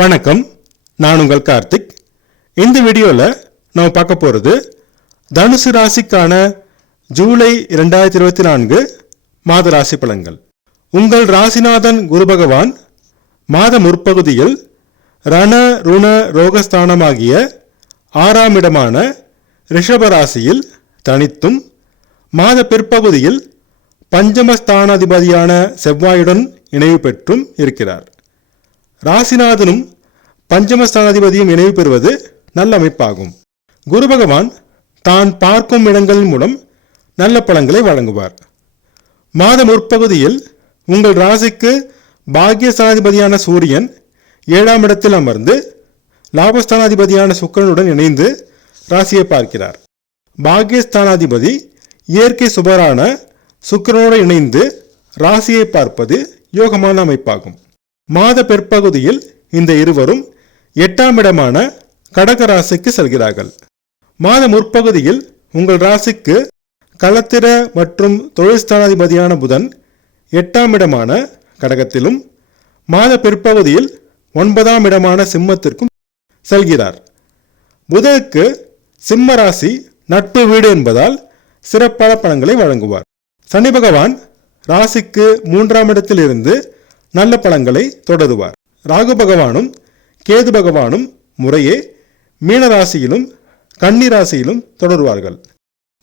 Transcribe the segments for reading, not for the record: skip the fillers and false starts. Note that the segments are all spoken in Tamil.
வணக்கம், நான் உங்கள் கார்த்திக். இந்த வீடியோவில் நாம் பார்க்க போகிறது தனுசு ராசிக்கான ஜூலை 2024 மாத ராசி பலன்கள். உங்கள் ராசிநாதன் குரு பகவான் மாத முற்பகுதியில் ரண ருண ரோகஸ்தானமாகிய 6ஆம் இடமான ரிஷப ராசியில் தனித்தும் மாத பிற்பகுதியில் பஞ்சமஸ்தானாதிபதியான செவ்வாயுடன் இணைவு பெற்றும் இருக்கிறார். ராசிநாதனும் பஞ்சமஸ்தானாதிபதியும் இணைவு பெறுவது நல்ல அமைப்பாகும். குரு பகவான் தான் பார்க்கும் இடங்களின் மூலம் நல்ல பலன்களை வழங்குவார். மாத முற்பகுதியில் உங்கள் ராசிக்கு பாக்கியஸ்தானாதிபதியான சூரியன் 7ஆம் இடத்தில் அமர்ந்து லாபஸ்தானாதிபதியான சுக்கிரனுடன் இணைந்து ராசியை பார்க்கிறார். பாக்கியஸ்தானாதிபதி இயற்கை சுபரான சுக்கிரனோடு இணைந்து ராசியை பார்ப்பது யோகமான அமைப்பாகும். மாத பிற்பகுதியில் இந்த இருவரும் 8ஆம் இடமான கடக ராசிக்கு செல்கிறார்கள். மாத முற்பகுதியில் உங்கள் ராசிக்கு களத்திர மற்றும் தொழில்ஸ்தானாதிபதியான புதன் 8ஆம் இடமான கடகத்திலும் மாத பிற்பகுதியில் 9ஆம் இடமான சிம்மத்திற்கும் செல்கிறார். புதனுக்கு சிம்ம ராசி நட்பு வீடு என்பதால் சிறப்பான பலன்களை வழங்குவார். சனி பகவான் ராசிக்கு 3ஆம் இடத்தில் இருந்து நல்ல பலன்களை தொடருவார். ராகு பகவானும் கேது பகவானும் முறையே மீன ராசியிலும் கன்னி ராசியிலும் தொடருவார்கள்.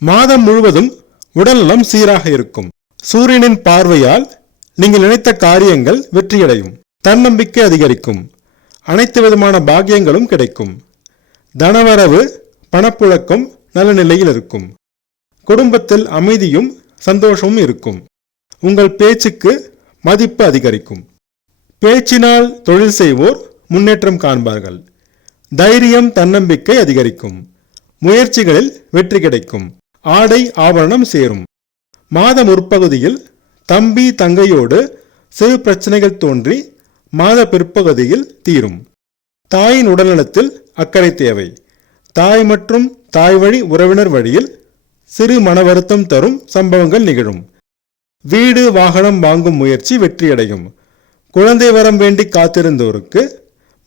மாதம் முழுவதும் உடல்நலம் சீராக இருக்கும். சூரியனின் பார்வையால் நீங்கள் நினைத்த காரியங்கள் வெற்றியடையும். தன்னம்பிக்கை அதிகரிக்கும். அனைத்து விதமான பாக்கியங்களும் கிடைக்கும். தனவரவு பணப்புழக்கம் நல்ல நிலையில் இருக்கும். குடும்பத்தில் அமைதியும் சந்தோஷமும் இருக்கும். உங்கள் பேச்சுக்கு மதிப்பு அதிகரிக்கும். பேச்சினால் தொழில் செய்வோர் முன்னேற்றம் காண்பார்கள். தைரியம் தன்னம்பிக்கை அதிகரிக்கும். முயற்சிகளில் வெற்றி கிடைக்கும். ஆடை ஆபரணம் சேரும். மாத முற்பகுதியில் தம்பி தங்கையோடு சிறு பிரச்சனைகள் தோன்றி மாத பிற்பகுதியில் தீரும். தாயின் உடல்நலத்தில் அக்கறை தேவை. தாய் மற்றும் தாய் வழி உறவினர் வழியில் சிறு மன வருத்தம் தரும் சம்பவங்கள் நிகழும். வீடு வாகனம் வாங்கும் முயற்சி வெற்றியடையும். குழந்தை வரம் வேண்டி காத்திருந்தோருக்கு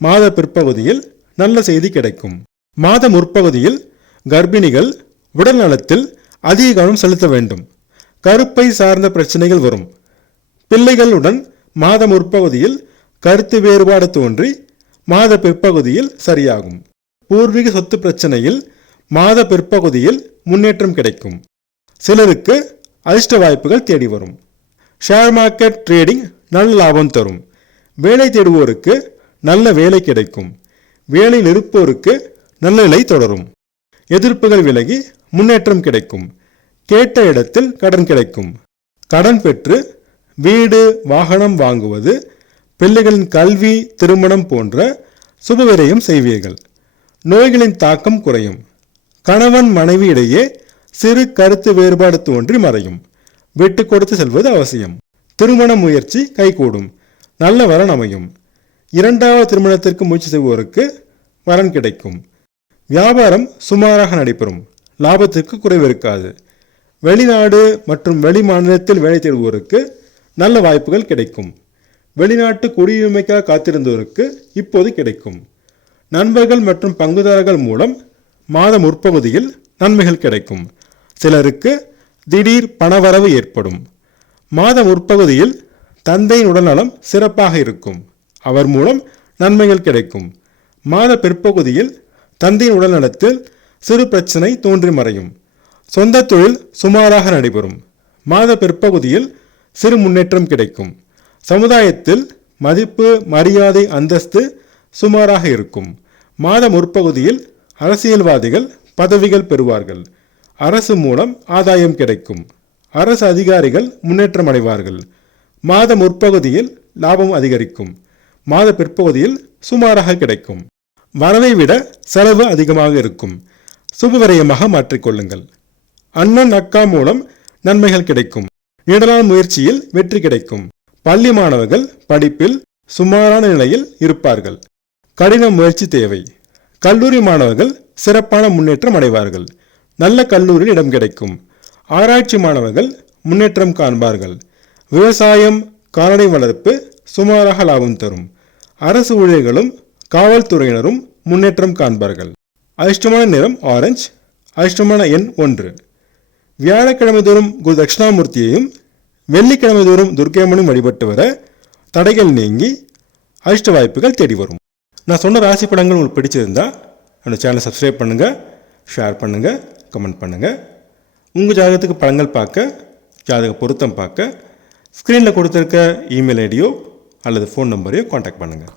மாத பிற்பகுதியில் நல்ல செய்தி கிடைக்கும். மாத முற்பகுதியில் கர்ப்பிணிகள் உடல் நலத்தில் அதிக கவனம் செலுத்த வேண்டும். கருப்பை சார்ந்த பிரச்சனைகள் வரும். பிள்ளைகளுடன் மாத முற்பகுதியில் கருத்து வேறுபாடு தோன்றி மாத பிற்பகுதியில் சரியாகும். பூர்வீக சொத்து பிரச்சனையில் மாத பிற்பகுதியில் முன்னேற்றம் கிடைக்கும். சிலருக்கு அதிர்ஷ்ட வாய்ப்புகள் தேடி வரும். ஷேர் மார்க்கெட் ட்ரேடிங் நல்ல லாபம் தரும். வேலை தேடுவோருக்கு நல்ல வேலை கிடைக்கும். வேலையில் இருப்போருக்கு நல்ல நிலை தொடரும். எதிர்ப்புகள் விலகி முன்னேற்றம் கிடைக்கும். கேட்ட இடத்தில் கடன் கிடைக்கும். கடன் பெற்று வீடு வாகனம் வாங்குவது, பிள்ளைகளின் கல்வி திருமணம் போன்ற சுபவிரயம் செய்வீர்கள். நோய்களின் தாக்கம் குறையும். கணவன் மனைவி இடையே சிறு கருத்து வேறுபாடு தோன்றி மறையும். விட்டு கொடுத்து செல்வது அவசியம். திருமண முயற்சி கைகூடும். நல்ல வரன் அமையும். 2வது திருமணத்திற்கு முயற்சி செய்வோருக்கு வரன் கிடைக்கும். வியாபாரம் சுமாராக நடைபெறும். லாபத்திற்கு குறைவு இருக்காது. வெளிநாடு மற்றும் வெளி மாநிலத்தில் வேலை தேடுவோருக்கு நல்ல வாய்ப்புகள் கிடைக்கும். வெளிநாட்டு குடியுரிமைக்காக காத்திருந்தோருக்கு இப்போது கிடைக்கும். நண்பர்கள் மற்றும் பங்குதாரர்கள் மூலம் மாத முற்பகுதியில் நன்மைகள் கிடைக்கும். சிலருக்கு திடீர் பணவரவு ஏற்படும். மாத முற்பகுதியில் தந்தையின் உடல்நலம் சிறப்பாக இருக்கும். அவர் மூலம் நன்மைகள் கிடைக்கும். மாத பிற்பகுதியில் தந்தையின் உடல்நலத்தில் சிறு பிரச்சனை தோன்றி மறையும். சொந்த தொழில் சுமாராக நடைபெறும். மாத பிற்பகுதியில் சிறு முன்னேற்றம் கிடைக்கும். சமுதாயத்தில் மதிப்பு மரியாதை அந்தஸ்து சுமாராக இருக்கும். மாத முற்பகுதியில் அரசியல்வாதிகள் பதவிகள் பெறுவார்கள். அரசு மூலம் ஆதாயம் கிடைக்கும். அரசு அதிகாரிகள் முன்னேற்றம் அடைவார்கள். மாத முற்பகுதியில் லாபம் அதிகரிக்கும். மாத பிற்பகுதியில் சுமாராக கிடைக்கும். வரவை விட செலவு அதிகமாக இருக்கும். சுபவிரயமாக மாற்றிக்கொள்ளுங்கள். அண்ணன் அக்கா மூலம் நன்மைகள் கிடைக்கும். நீண்டநாள் முயற்சியில் வெற்றி கிடைக்கும். பள்ளி மாணவர்கள் படிப்பில் சுமாரான நிலையில் இருப்பார்கள். கடின முயற்சி தேவை. கல்லூரி மாணவர்கள் சிறப்பான முன்னேற்றம் அடைவார்கள். நல்ல கல்லூரியில் இடம் கிடைக்கும். ஆராய்ச்சி மாணவர்கள் முன்னேற்றம் காண்பார்கள். விவசாயம் கால்நடை வளர்ப்பு சுமாராக லாபம் தரும். அரசு ஊழியர்களும் காவல்துறையினரும் முன்னேற்றம் காண்பார்கள். அதிர்ஷ்டமான நிறம் ஆரஞ்சு. அதிர்ஷ்டமான எண் 1. வியாழக்கிழமை தோறும் குரு தட்சிணாமூர்த்தியையும் வெள்ளிக்கிழமை தோறும் துர்க்கையம்மனும் வழிபட்டு வர தடைகள் நீங்கி அதிர்ஷ்ட வாய்ப்புகள் தேடி வரும். நான் சொன்ன ராசி படங்கள் உங்களுக்கு பிடிச்சிருந்தா என்னோட சேனலை சப்ஸ்கிரைப் பண்ணுங்கள், ஷேர் பண்ணுங்கள், கமெண்ட் பண்ணுங்கள். உங்கள் ஜாதகத்துக்கு படங்கள் பார்க்க, ஜாதக பொருத்தம் பார்க்க ஸ்க்ரீனில் கொடுத்துருக்க இமெயில் ஐடியோ அல்லது ஃபோன் நம்பரையோ காண்டாக்ட் பண்ணுங்கள்.